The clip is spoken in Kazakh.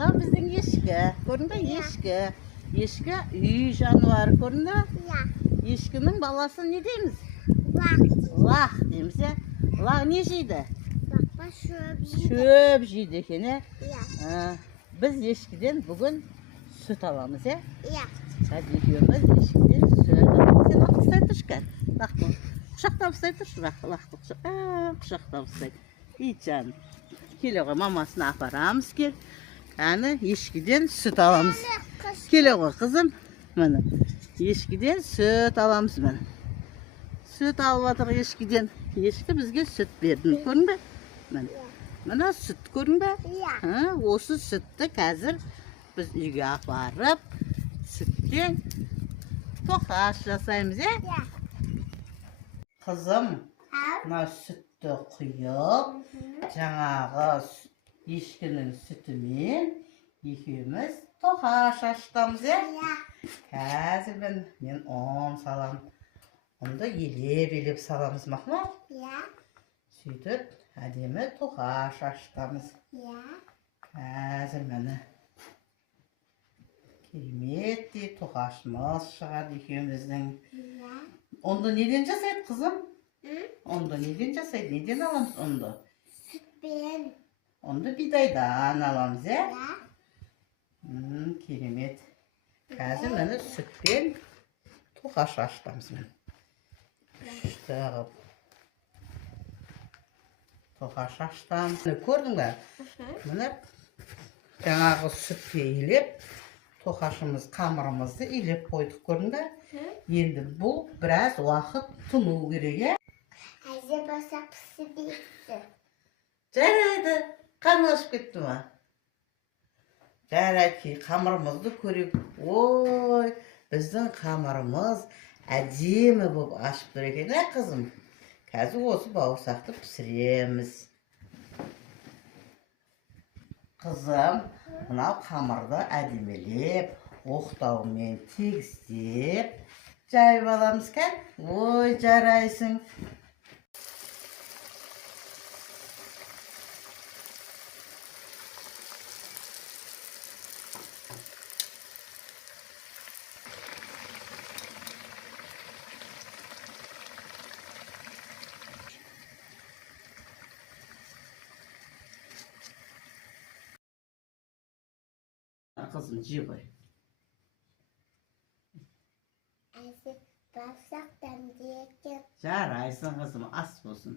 Mına bizden yeşke. Görün de yeşke. Yeşke üy janvarı görün de. Yeşkinin balası ne deyimiz? Lak deyimiz ya. Lak ne jeydi? Şöp jeydi ekeni. Biz yeşkiden bugün süt alamız ya. Hadi yiyoruz yeşkiden süt alamız. Sen akıstay tuşken. Lakma. Kuşakta bıstay tuş. Lakma kuşakta bıstay. İyi canım. Kiloğa mamasını aparamız ki. Yani yeşkiden süt alamız. Kiloğa kızım. Mana yeşkiden süt alamız mana. Süt alvatıq yeşkiden. Yeşki bizge süt berdi. Көрün bе? Mana süt көрün bе? Осы sütті қазір biz үйге апарып, sütten toqаш жасаймыз, ya? Kızım, mına sütті құйып, жаңағы ешкінің sütімен екеуміз toqаш ашытамыз, ya? Қазір мен он салам. Onu da елеп salamыз мақмал. Сөйтіп, әдемі тоқаш ашытамыз. Қазір міне кереметтей тоқашымыз шығады екеуміздің. Онды неден жасайды, қызым? Онды неден жасайды? Неден аламыз онды? Sütпен. Онды бидайдан аламыз, ya? Керемет. Қазір міне sütпен тоқаш ашытамыз мен. Toqаш аштам. Көрдің бе? Міне жаңағы сүтке илеп, тоқашымыз қамырымызды илеп қойдық, көрдің бе? Енді бұл біраз уақыт тұну керек, Әзе баса пісі дейсі. Жарайды, қарны ашып кетті ма? Жарайды, қамырымызды көрейік. Ой, біздің қамырымыз әдемі болып ашып тұр екен, қызым? Қазір осы бауырсақты пісіреміз. Қызым, мынау қамырды әдемелеп, оқтаумен тегістеп жайып аламыз кән? Ой, жарайсың. Kızım жей ғой. Әзі бақсақ дәмді екен. Жарайсың қызым, ас болсын.